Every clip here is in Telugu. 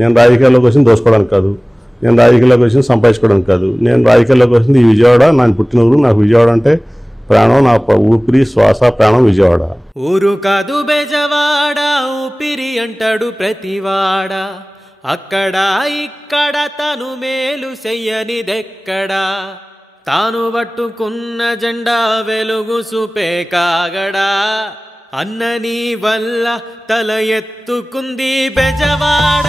నేను రాజకీయాల్లోకి వచ్చింది దోసుకోవడానికి కాదు, నేను రాజకీయాల్లోకి వచ్చింది సంపాదించుకోవడానికి కాదు. నేను రాజకీయాల్లోకి వచ్చింది ఈ విజయవాడ, నేను పుట్టిన ఊరు. నాకు విజయవాడ అంటే ప్రాణం, నా ఊపిరి శ్వాస ప్రాణం విజయవాడ. ఊరు కాదు బెజవాడ, ఊపిరి అంటాడు ప్రతివాడ. అక్కడ ఇక్కడ తను మేలు చెయ్యనిదెక్కడా, తాను పట్టుకున్న జెండా వెలుగు చూపే కాగడా. అన్న నీ వల్ల తల ఎత్తుకుంది బెజవాడ.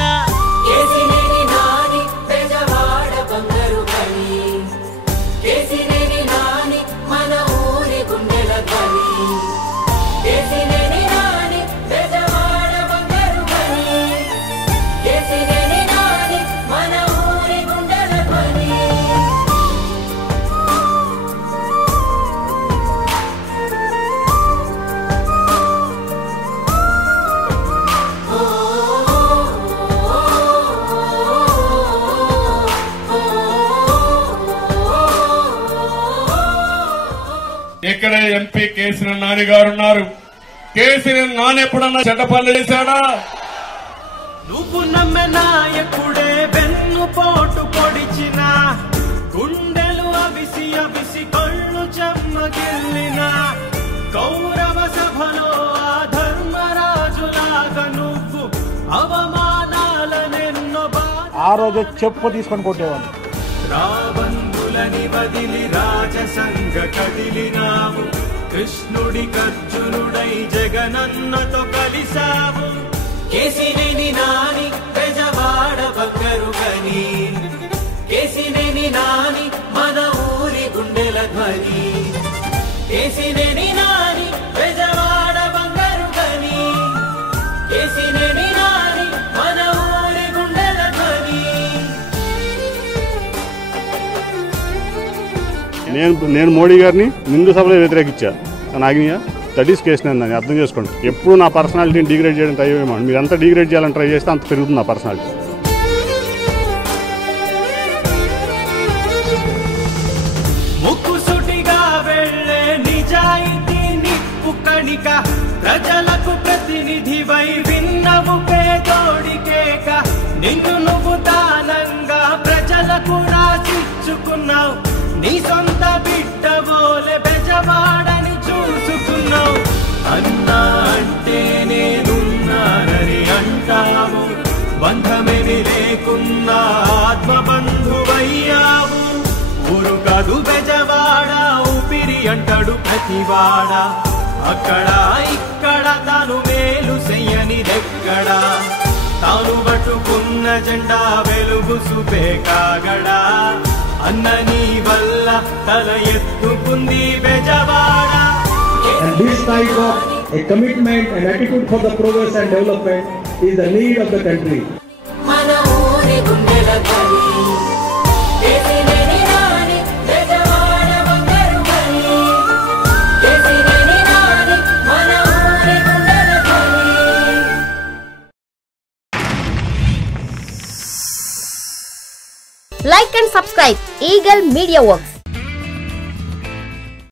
ఇక్కడ ఎంపీ కేసీఆర్ నాని గారు ఉన్నారు. కేసీఆర్ నాని ఎప్పుడన్నా చెడ్డ పనులు చేశాడా? నువ్వు నమ్మె నాయకుడే వెన్ను పోటు పొడిచిన, గుండెలు అవిసి అవిసి కళ్ళు చెమ్మగిల్లిన, కౌరవ సభలో ఆ ధర్మరాజులాగా నువ్వు అవమానాలనెన్నో ఆ రోజు చెప్పు తీసుకొని కొట్టేవాడు. రాబందులని వదిలి రాజసంగ కదిలినావు, కృష్ణుడి కర్జునుడై జగనన్నతో కలిసావు. కేసినేని నాని బెజవాడ బంగారు గని, కేసినేని నాని మన ఊరి గుండెల ధ్వని. కేసినేని నాని బెజవాడ బంగారు గని, కేసినేని నాని మన ఊరి గుండెల ధ్వని. నేను మోడీ గారిని నిండు సభలో వ్యతిరేకించా. నాగినియా దట్ ఈస్ కేసు. నేను అర్థం చేసుకోండి. ఎప్పుడు నా పర్సనాలిటీని డిగ్రేడ్ చేయడం ట్రై చేయమని, మీరు ఎంత డిగ్రేడ్ చేయాలని ట్రై చేస్తే అంత పెరుగుతుంది నా పర్సనాలిటీ. ముక్కుసూటిగా వెళ్ళే నిజాయితీ నిప్పు కణిక, ప్రజలకు ప్రతినిధివై విన్నవు పేదోడికేక. నిన్ను నువ్వు దానంగా ప్రజలకు రాసిచ్చుకున్నావు, నీ సొంత బిడ్డవోలే బెజవాడని చూసుకున్నావు. అన్నా అంటే నేనున్నానని అంటావు, బంధమేమి లేకున్నా ఆత్మబంధువయ్యావు. ఊరు కాదు బెజవాడ, ఊపిరి అంటాడు ప్రతివాడ. అక్కడ ఇక్కడ తాను మేలు చెయ్యనిదెక్కడా, తాను పట్టుకున్న జెండా వెలుగు చూపే కాగడా. అన్న నీ వల్ల తల ఎత్తుకుంది Bezawada. And this type of a commitment and attitude for the progress and development is the need of the country. Like and subscribe Eagle Media Works.